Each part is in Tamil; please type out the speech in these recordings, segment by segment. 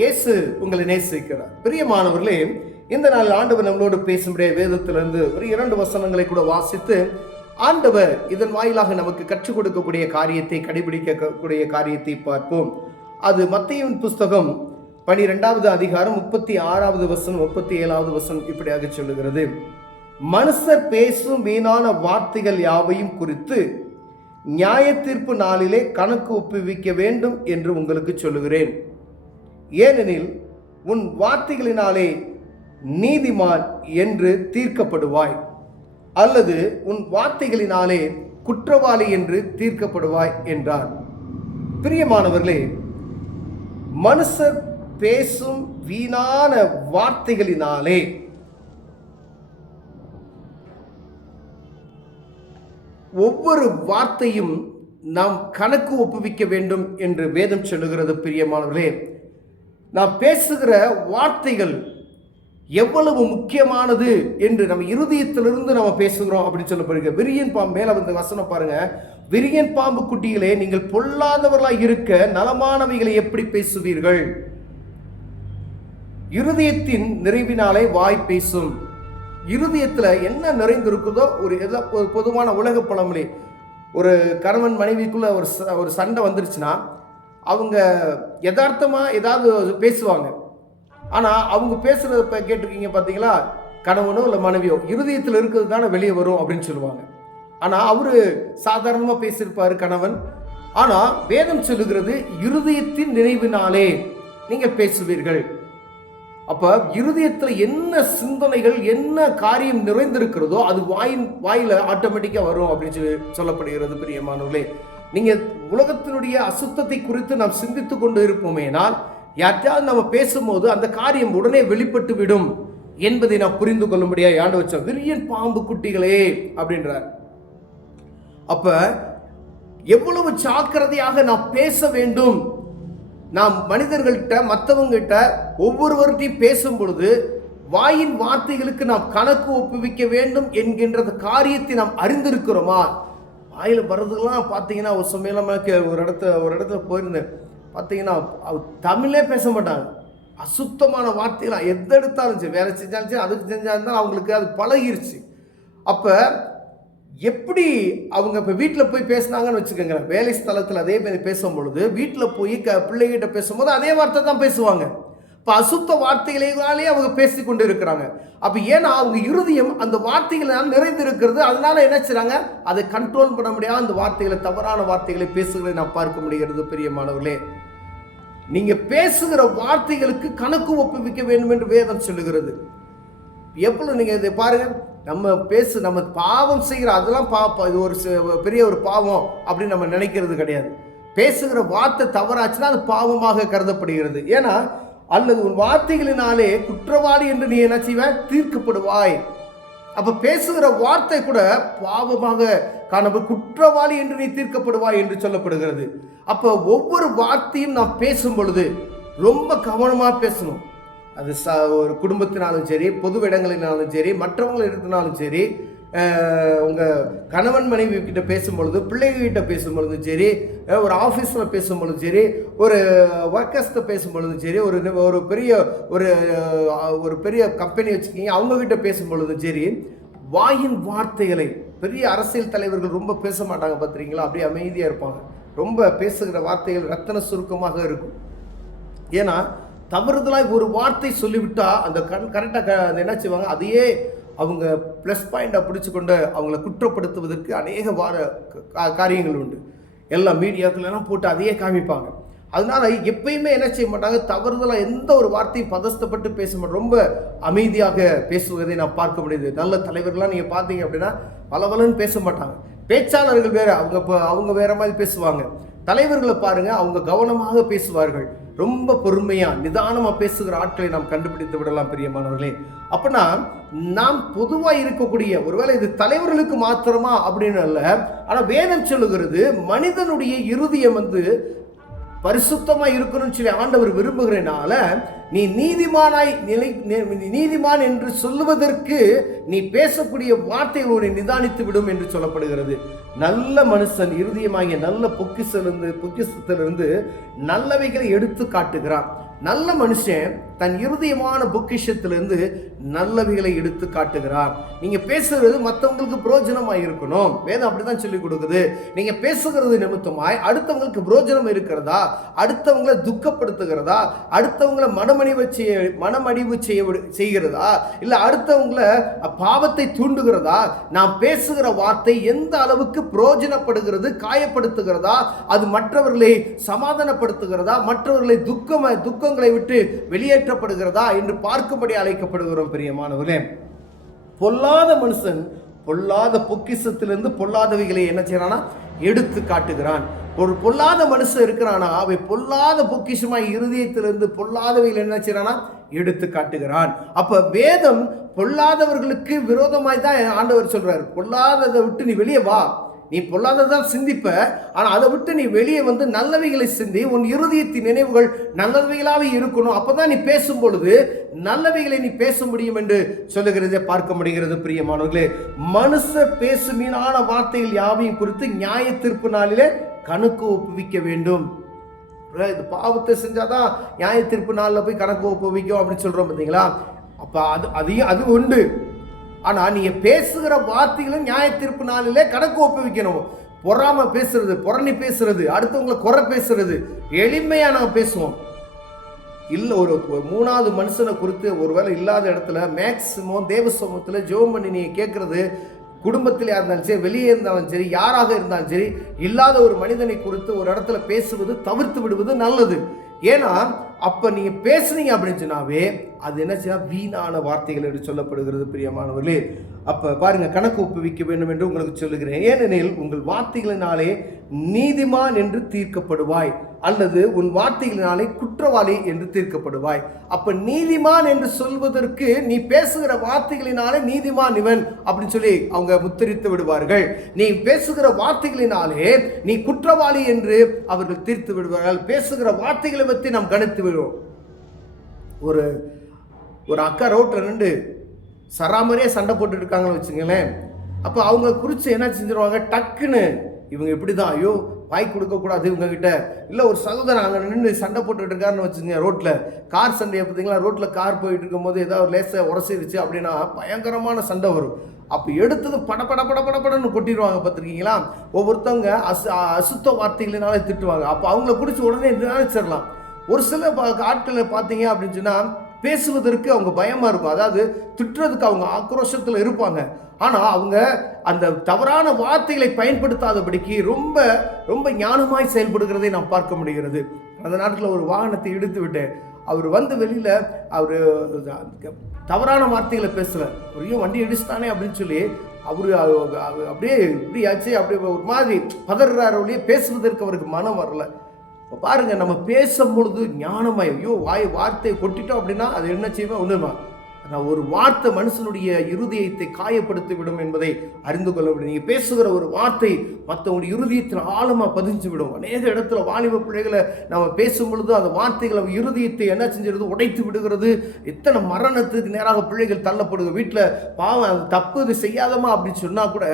இயேசு உங்களை நேசிக்கிறார். பிரியமானவர்களே, இந்த நாள் ஆண்டவர் நம்மளோடு பேசும்படிய வேதத்திலிருந்து ஒரு 2 வசனங்களை கூட வாசித்து ஆண்டவர் இதன் வாயிலாக நமக்கு கற்றுக் கொடுக்கக்கூடிய காரியத்தை, கடைபிடிக்கக்கூடிய காரியத்தை பார்ப்போம். அது மத்தேயுவின் புஸ்தகம் 12வது அதிகாரம் 36வது வசனம் 37வது வசனம் இப்படியாக சொல்லுகிறது: மனுஷர் பேசும் வீணான வார்த்தைகள் யாவையும் குறித்து நியாய தீர்ப்பு நாளிலே கணக்கு ஒப்புவிக்க வேண்டும் என்று உங்களுக்கு சொல்லுகிறேன். ஏனெனில் உன் வார்த்தைகளினாலே நீதிமான் என்று தீர்க்கப்படுவாய், அல்லது உன் வார்த்தைகளினாலே குற்றவாளி என்று தீர்க்கப்படுவாய் என்றார். பிரியமானவர்களே, மனுஷர் பேசும் வீணான வார்த்தைகளினாலே ஒவ்வொரு வார்த்தையும் நாம் கணக்கு ஒப்புவிக்க வேண்டும் என்று வேதம் சொல்லுகிறது. பிரியமானவர்களே, நாம் பேசுகிற வார்த்தைகள் எவ்வளவு முக்கியமானது என்று நம்ம இருதயத்திலிருந்து நம்ம பேசுகிறோம் அப்படின்னு சொல்லப்படுகிறது. விரியன் பாம்பு மேல வந்து வசனம் பாருங்க: விரியன் பாம்பு குட்டிகளே, நீங்கள் பொல்லாதவர்களாய் இருக்க நலமானவைகளை எப்படி பேசுவீர்கள்? இருதயத்தின் நிறைவினாலே வாய் பேசும். இருதயத்துல என்ன நிறைந்திருக்குதோ, ஒரு பொதுவான உலக பழமொழி, ஒரு கணவன் மனைவிக்குள்ள ஒரு சண்டை வந்துருச்சுன்னா அவங்க யதார்த்தமா ஏதாவது பேசுவாங்க. ஆனா அவங்க பேசுறத கேட்டிருக்கீங்க பார்த்தீங்களா? கணவனோ இல்லை மனைவியோ இருதயத்தில் இருக்கிறது தானே வெளியே வரும் அப்படின்னு சொல்லுவாங்க. ஆனா அவரு சாதாரணமா பேசியிருப்பாரு கணவன். ஆனா வேதம் சொல்லுகிறது இருதயத்தின் நினைவினாலே நீங்கள் பேசுவீர்கள். அப்ப இருதயத்துல என்ன சிந்தனைகள், என்ன காரியம் நிறைந்திருக்கிறதோ அது வாயில ஆட்டோமேட்டிக்கா வரும் அப்படின்னு சொல்லப்படுகிறது. பிரியமானவர்களே, நீங்க உலகத்தினுடைய அசுத்தத்தை குறித்து நாம் சிந்தித்துக் கொண்டு இருப்போமேனால் யார்ட்டாவது நம்ம பேசும்போது அந்த காரியம் உடனே வெளிப்பட்டு விடும் என்பதை நாம் புரிந்து கொள்ளும்படியா ஆண்டு வச்சோம். விரியன் பாம்பு குட்டிகளே அப்படின்றார். அப்ப எவ்வளவு ஜாக்கிரதையாக நாம் பேச வேண்டும். நாம் மனிதர்கள்ட்ட, மற்றவங்கிட்ட, ஒவ்வொருவர்கிட்டையும் பேசும் பொழுது வாயின் வார்த்தைகளுக்கு நாம் கணக்கு ஒப்புவிக்க வேண்டும் என்கின்ற காரியத்தை நாம் அறிந்திருக்கிறோமா? வாயில வர்றதுலாம் பார்த்தீங்கன்னா ஒரு சமயமாக ஒரு இடத்துல போயிருந்தேன். பார்த்தீங்கன்னா தமிழே பேச மாட்டாங்க. அசுத்தமான வார்த்தைகளாம் எது எடுத்தாலும் சரி, வேலை செஞ்சாலும் சரி, அதுக்கு செஞ்சாலும் அவங்களுக்கு அது பழகிருச்சு. அப்போ எப்படி அவங்க இப்போ வீட்டில் போய் பேசினாங்கன்னு வச்சுக்கோங்க, வேலை ஸ்தலத்தில் அதே மாதிரி பேசும் பொழுது வீட்டில் போய் பிள்ளைகிட்ட பேசும்போது அதே வார்த்தை தான் பேசுவாங்க. இப்போ அசுத்த வார்த்தைகளாலே அவங்க பேசி கொண்டு இருக்கிறாங்க. அப்போ ஏன்னா அவங்க இருதயம் அந்த வார்த்தைகளால் நிறைந்திருக்கிறது. அதனால என்ன செய்றாங்க? அதை கண்ட்ரோல் பண்ண முடியாத அந்த வார்த்தைகளை, தவறான வார்த்தைகளை பேசுகிறதை நான் பார்க்க முடிகிறது. பிரியமானவர்களே, நீங்க பேசுகிற வார்த்தைகளுக்கு கணக்கு ஒப்புவிக்க வேண்டும் என்று வேதம் சொல்லுகிறது. எவ்வளவு நீங்க இதை பாருங்க, நம்ம பாவம் செய்கிற அதெல்லாம் இது ஒரு பெரிய ஒரு பாவம் அப்படின்னு நம்ம நினைக்கிறது கிடையாது. பேசுகிற வார்த்தை தவறாச்சுன்னா அது பாவமாக கருதப்படுகிறது. ஏன்னா, அல்லது உன் வார்த்தைகளினாலே குற்றவாளி என்று நீ என்ன செய்வ? தீர்க்கப்படுவாய். அப்ப பேசுகிற வார்த்தை கூட பாவமாக காணப்படும். குற்றவாளி என்று நீ தீர்க்கப்படுவாய் என்று சொல்லப்படுகிறது. அப்ப ஒவ்வொரு வார்த்தையும் நாம் பேசும் பொழுது ரொம்ப கவனமா பேசணும். அது ஒரு குடும்பத்தினாலும் சரி, பொது இடங்களினாலும் சரி, மற்றவங்களை எடுத்தினாலும் சரி, உங்கள் கணவன் மனைவி கிட்ட பேசும்பொழுது, பிள்ளைகிட்ட பேசும்பொழுதும் சரி, ஒரு ஆஃபீஸில் பேசும்பொழுதும் சரி, ஒரு ஒர்க்கர்ஸ்கிட்ட பேசும்பொழுதும் சரி, ஒரு பெரிய கம்பெனி வச்சுக்கிங்க அவங்கக்கிட்ட பேசும்பொழுதும் சரி, வாயின் வார்த்தைகளை, பெரிய அரசியல் தலைவர்கள் ரொம்ப பேச மாட்டாங்க பார்த்துறீங்களா? அப்படியே அமைதியாக இருப்பாங்க. ரொம்ப பேசுகிற வார்த்தைகள் ரத்தன சுருக்கமாக இருக்கும். ஏன்னா தவறுதலாக ஒரு வார்த்தை சொல்லிவிட்டா அந்த கரெக்டாக என்ன செய்வாங்க? அதையே அவங்க ப்ளஸ் பாயிண்டாக பிடிச்சு கொண்டு அவங்கள குற்றப்படுத்துவதற்கு அநேக காரியங்கள் உண்டு. எல்லா மீடியாக்கள்லாம் போட்டு அதையே காமிப்பாங்க. அதனால எப்பயுமே என்ன செய்ய மாட்டாங்க? தவறுதலாக எந்த ஒரு வார்த்தையும் பதஸ்தப்பட்டு பேச மாட்டாங்க. ரொம்ப அமைதியாக பேசுவதை நான் பார்க்க முடியுது. நல்ல தலைவர்கள்லாம் நீங்கள் பார்த்தீங்க அப்படின்னா பலன்னு பேச மாட்டாங்க. பேச்சாளர்கள் வேற, அவங்க வேற மாதிரி பேசுவாங்க. தலைவர்களை பாருங்க, அவங்க கவனமாக பேசுவார்கள். ரொம்ப பொறுமையா நிதானமா பேசுகிற ஆட்களை நாம் கண்டுபிடித்து விடலாம். பிரியமானவர்களே, அப்பனா நாம் பொதுவாக இருக்கக்கூடிய, ஒருவேளை இது தலைவர்களுக்கு மாத்திரமா அப்படின்னு அல்ல, ஆனா வேதம் சொல்லுகிறது மனிதனுடைய இருதயம் பரிசுத்தமா இருக்கணும்னு சொல்லி ஆண்டவர் விரும்புகிறனால நீ நீதிமான் என்று சொல்லுவதற்கு நீ பேசக்கூடிய வார்த்தைகள் உன்னை நிதானித்து விடும் என்று சொல்லப்படுகிறது. நல்ல மனுஷன் இருதயமாகிய நல்ல பொக்கிஷத்திலிருந்து நல்லவைகளை எடுத்து காட்டுகிறான். நல்ல மனுஷன் தன் இருதயமான பொக்கிஷத்திலிருந்து நல்லவைகளை எடுத்து காட்டுகிறார். நீங்க பேசுறது மற்றவங்களுக்கு பிரயோஜனமாய் இருக்கணும். வேதம் அப்படிதான் சொல்லி கொடுக்குது. நீங்க பேசுகிறது நிமித்தமாய் அடுத்தவங்களுக்கு பிரயோஜனம் இருக்கிறதா, அடுத்தவங்களை துக்கப்படுத்துகிறதா, அடுத்தவங்களை மனமடிவு செய்கிறதா, இல்ல அடுத்தவங்களை பாவத்தை தூண்டுகிறதா, நாம் பேசுகிற வார்த்தை எந்த அளவுக்கு பிரயோஜனப்படுகிறது, காயப்படுத்துகிறதா, அது மற்றவர்களை சமாதானப்படுத்துகிறதா, மற்றவர்களை துக்கங்களை விட்டு வெளியேற்றப்படுகிறதா என்று பார்க்கும்படி அழைக்கப்படுகிறோம். பிரியமானவர்களே, பொல்லாத மனுஷன் பொல்லாத பொக்கிஷத்திலிருந்து பொல்லாதவைகளை என்ன செய்யறானா எடுத்து காட்டுகிறான். ஒரு பொல்லாத மனுஷன் இருக்கிறானா அவை பொல்லாத பொக்கிஷமாய் இருதயத்திலிருந்து பொல்லாதவைகள் என்ன செய்யறானா எடுத்து காட்டுகிறான். அப்ப வேதம் பொல்லாதவர்களுக்கு விரோதமாய் தான் ஆண்டவர் சொல்றாரு. பொல்லாததை விட்டு நீ வெளியே வா, நீ பொல்லாததான் சிந்திப்ப, ஆனா அதை விட்டு நீ வெளியே வந்து நல்லவைகளை சிந்தி, உன் இருதயத்தின் நினைவுகள் நல்லவைகளாக இருக்கணும். அப்பதான் நீ பேசும் பொழுது நல்லவைகளை நீ பேச முடியும் என்று சொல்லுகிறதை பார்க்க முடிகிறது. பிரியமானவர்களே, மனுஷ பேசுமீனான வார்த்தைகள் யாவையும் குறித்து நியாய தீர்ப்பு நாளிலே கணக்கு ஒப்புவிக்க வேண்டும். இது பாவத்தை செஞ்சாதான் நியாய தீர்ப்பு நாளில் போய் கணக்கு ஒப்புவிக்கும் அப்படின்னு சொல்றோம் பார்த்தீங்களா? அப்ப அது உண்டு. ஆனா நீங்க பேசுகிற வார்த்தைகளும் நியாய தீர்ப்பு நாளிலே கணக்கு ஒப்புவிக்கணும். பொறாம பேசுறது, புறணி பேசுறது, அடுத்தவங்களை குறை பேசுறது எளிமையா நாங்க பேசுவோம். இல்ல ஒரு மூணாவது மனுஷனை குறித்து ஒருவேளை இல்லாத இடத்துல மேக்சிமம் தேவ சமூகத்துல ஜெபம் பண்ணி நீங்க கேட்கறது, குடும்பத்திலே இருந்தாலும் சரி, வெளியே இருந்தாலும் சரி, யாராக இருந்தாலும் சரி, இல்லாத ஒரு மனிதனை குறித்து ஒரு இடத்துல பேசுவது தவிர்த்து விடுவது நல்லது. ஏன்னா அப்ப நீங்க பேசுனீங்க அப்படின்னு சொன்னாவே அது என்ன செய்ய வீணான வார்த்தைகள் என்று சொல்லப்படுகிறது. பிரியமானவர்களே, அப்ப பாருங்க, கணக்கு ஒப்புவிக்க வேண்டும் என்று உங்களுக்கு சொல்லுகிறேன். ஏனெனில் உங்கள் வார்த்தைகளினாலே நீதிமான் என்று தீர்க்கப்படுவாய், அல்லது உன் வார்த்தைகளினாலே குற்றவாளி என்று தீர்க்கப்படுவாய். அப்ப நீதிமான் என்று சொல்வதற்கு நீ பேசுகிற வார்த்தைகளினாலே நீதிமான் இவன் அப்படின்னு சொல்லி அவங்க முத்திரித்து விடுவார்கள். நீ பேசுகிற வார்த்தைகளினாலே நீ குற்றவாளி என்று அவர்கள் தீர்த்து விடுவார்கள். பேசுகிற வார்த்தைகளை பற்றி நாம் கணித்து விடுவோம். ஒரு அக்கா ரோட்ல நின்று சராமரியே சண்டை போட்டு இருக்காங்கன்னு வச்சுங்களேன். அப்போ அவங்க குறித்து என்ன செஞ்சிருவாங்க, டக்குன்னு இவங்க இப்படிதான், ஐயோ வாய் கொடுக்கக்கூடாது இவங்க கிட்ட. இல்லை ஒரு சகோதரன் அங்கே நின்று சண்டை போட்டுட்டு இருக்காருன்னு வச்சுங்க, ரோட்டில் கார் சண்டையை பார்த்தீங்களா, ரோட்டில் கார் போயிட்டு இருக்கும்போது ஏதாவது லேசாக உரசிருச்சு அப்படின்னா பயங்கரமான சண்டை வரும். அப்போ எடுத்தது படன்னு கொட்டிடுவாங்க. பார்த்துருக்கீங்களா? ஒவ்வொருத்தவங்க அசுத்த வார்த்தைகளினாலே திட்டுவாங்க. அப்போ அவங்கள பிடிச்சி உடனே நினைச்சிடலாம். ஒரு சில ஆட்களை பார்த்தீங்க அப்படின்னு சொன்னால் பேசுவதற்கு அவங்க பயமாக இருக்கும். அதாவது திட்டுறதுக்கு அவங்க ஆக்ரோஷத்தில் இருப்பாங்க. ஆனால் அவங்க அந்த தவறான வார்த்தைகளை பயன்படுத்தாதபடிக்கு ரொம்ப ரொம்ப ஞானமாய் செயல்படுகிறதை நாம் பார்க்க முடிகிறது. அந்த நாட்டில் ஒரு வாகனத்தை இடித்து விட்டு அவர் வந்து வெளியில் அவர் தவறான வார்த்தைகளை பேசலை, ஐயோ வண்டி இடிச்சுட்டானே அப்படின்னு சொல்லி அவரு அப்படியே இப்படி ஆச்சு, அப்படியே ஒரு மாதிரி பதறாரு ஒழிய பேசுவதற்கு அவருக்கு மனம் வரல. பாருங்க, நம்ம பேசும் பொழுது ஞானமாய் ஐயோ வார்த்தையை கொட்டிட்டோம் அப்படின்னா அது என்ன செய்வோம் ஒண்ணுமா, ஒரு வார்த்தை மனுஷனுடைய இருதயத்தை காயப்படுத்தி விடும் என்பதை அறிந்து கொள்ள வேண்டும். நீங்க பேசுகிற ஒரு வார்த்தை மற்றவங்களுடைய இருதயத்தில் ஆழமா பதிஞ்சு விடும். அநேக இடத்துல வாலிப பிள்ளைகளை நம்ம பேசும் பொழுது அந்த வார்த்தைகள் இருதயத்தை என்ன செஞ்சிருது, உடைத்து விடுகிறது. எத்தனை மரணத்துக்கு நேராக பிள்ளைகள் தள்ளப்படுது. வீட்டில் பாவம் அந்த தப்பு இது செய்யாதமா அப்படின்னு சொன்னா கூட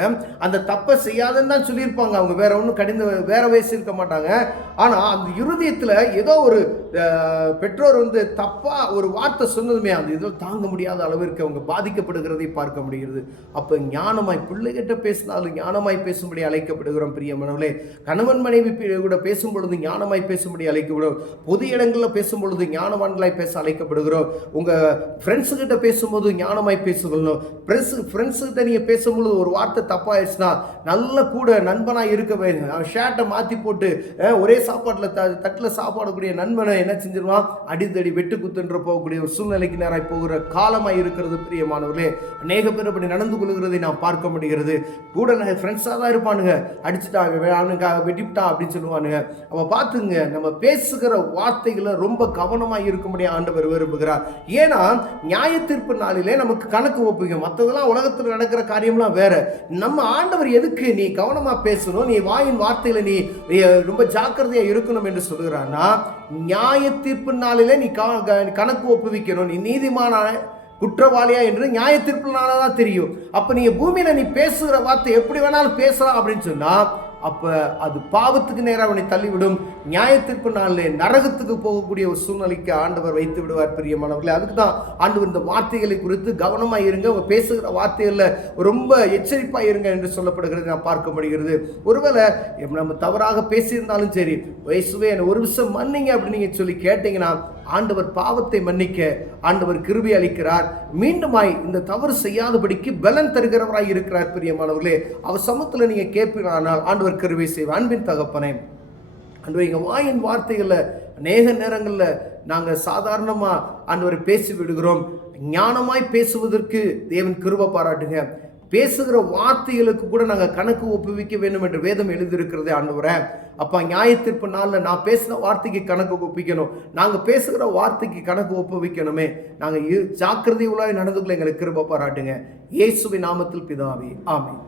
அந்த தப்பை செய்யாதன்னு தான் சொல்லியிருப்பாங்க. அவங்க வேற ஒன்றும் வேற வயசு இருக்க மாட்டாங்க. ஆனா அந்த இருதயத்துல ஏதோ ஒரு பெற்றோர் வந்து தப்பா ஒரு வார்த்தை சொன்னதுமே அந்த இதில் தாங்க முடியாத அளவிற்கு அவங்க பாதிக்கப்படுகிறதை பார்க்க முடிகிறது. அப்ப ஞானமாய் பிள்ளைகிட்ட பேசினாலும் ஞானமாய் பேசும்படி அழைக்கப்படுகிறோம். பிரியமானவர்களே, கணவன் மனைவி கூட பேசும் பொழுது ஞானமாய் பேசும்படி அழைக்கப்படுகிறோம். பொது இடங்களில் பேசும் பொழுது ஞானவான்களாய் பேச அழைக்கப்படுகிறோம். உங்க ஃப்ரெண்ட்ஸு கிட்ட பேசும்போது ஞானமாய் பேசுகிறோம். ஃப்ரெண்ட்ஸு கிட்ட நீங்க பேசும்பொழுது ஒரு வார்த்தை தப்பாயிடுச்சுன்னா நல்ல கூட நண்பனாய் இருக்க வேண்டும். ஷர்ட்டை மாற்றி போட்டு ஒரே சாப்பாட்டில் தட்டில் சாப்பாடக்கூடிய நண்பனை என்ன செஞ்சிருவான், அடித்தடி வெட்டு குத்துன்ற போகக்கூடிய ஒரு சூழ்நிலைக்கு நேராக போகிற காலமாய் இருக்கிறது. பிரியமானவர்களே, அநேக பேர் அப்படி நடந்து கொள்கிறதை நாம் பார்க்க முடிகிறது. கூட ஃப்ரெண்ட்ஸாக தான் இருப்பானுங்க, அடிச்சுட்டாங்க அவனுக்கு வெட்டிவிட்டான் அப்படின்னு சொல்லுவானுங்க. அவ பார்த்துங்க, நம்ம பேசுகிற வார்த்தைகளை ரொம்ப கவனமாக இருக்கும்படி ஆண்டவர் விரும்புகிறார். ஏன்னா நியாய தீர்ப்பு நாளிலே நமக்கு கணக்கு ஒப்புக்கும். மற்றதெல்லாம் உலகத்தில் நடக்கிற காரியம்லாம் வேற. நம்ம ஆண்டவர் எதுக்கு நீ கவனமா பேசணும், நீ வாயின் வார்த்தையில நீ ரொம்ப ஜாக்கிரதையா இருக்கணும் என்று சொல்லுகிறான்னா, நியாய தீர்ப்பு நாளிலே நீ கணக்கு ஒப்புவிக்கணும். நீ நீதிமான குற்றவாளியா என்று நியாய தீர்ப்புனால தான் தெரியும். அப்ப நீங்க பூமியில நீ பேசுகிற வார்த்தை எப்படி வேணாலும் பேசலாம் அப்படின்னு சொன்னா அப்போ அது பாவத்துக்கு நேராக அவனை தள்ளிவிடும். நியாயத்திற்கு நாளிலே நரகத்துக்கு போகக்கூடிய ஒரு சூழ்நிலைக்கு ஆண்டவர் வைத்து விடுவார். பிரியமானவர்களே, அதுக்கு தான் ஆண்டவர் இந்த வார்த்தைகளை குறித்து கவனமாக இருங்க, அவங்க பேசுகிற வார்த்தைகளில் ரொம்ப எச்சரிப்பாக இருங்க என்று சொல்லப்படுகிறது நான் பார்க்க முடிகிறது. ஒருவேளை நம்ம தவறாக பேசியிருந்தாலும் சரி, வயசுவே ஒரு விஷயம் மன்னிங்க அப்படின்னு நீங்கள் சொல்லி கேட்டீங்கன்னா ஆண்டவர் பாவத்தை மன்னிக்க ஆண்டவர் கிருபை அளிக்கிறார். மீண்டுமாய் இந்த தவறு செய்யாதபடிக்கு பலன் தருகிறவராய் இருக்கிறார். பிரியமானவர்களே, அவர் சமூகத்தில் நீங்கள் கேட்பீங்களானால் ஆண்டவர் கிருபை செய்வார். அன்பின் தகப்பனே, ஆண்டவர் எங்கள் வாயின் வார்த்தைகளில் அநேக நேரங்களில் நாங்கள் சாதாரணமாக ஆண்டவரை பேசி விடுகிறோம். ஞானமாய் பேசுவதற்கு தேவன் கிருபை பாராட்டுங்க. பேசுகிற வார்த்தைகளுக்கு கூட நாங்கள் கணக்கு ஒப்புவிக்க வேண்டும் என்று வேதம் எழுதியிருக்கிறதே ஆண்டவரே. அப்போ நியாயத்தீர்ப்பு நாளில் நான் பேசுகிற வார்த்தைக்கு கணக்கு ஒப்புவிக்கணும், நாங்கள் பேசுகிற வார்த்தைக்கு கணக்கு ஒப்புவிக்கணுமே. நாங்கள் ஜாக்கிரதை உள்ளாய் நடந்துக்குள்ள எங்களுக்கு கிருபை பாராட்டுங்க. இயேசுவின் நாமத்தில் பிதாவே, ஆமென்.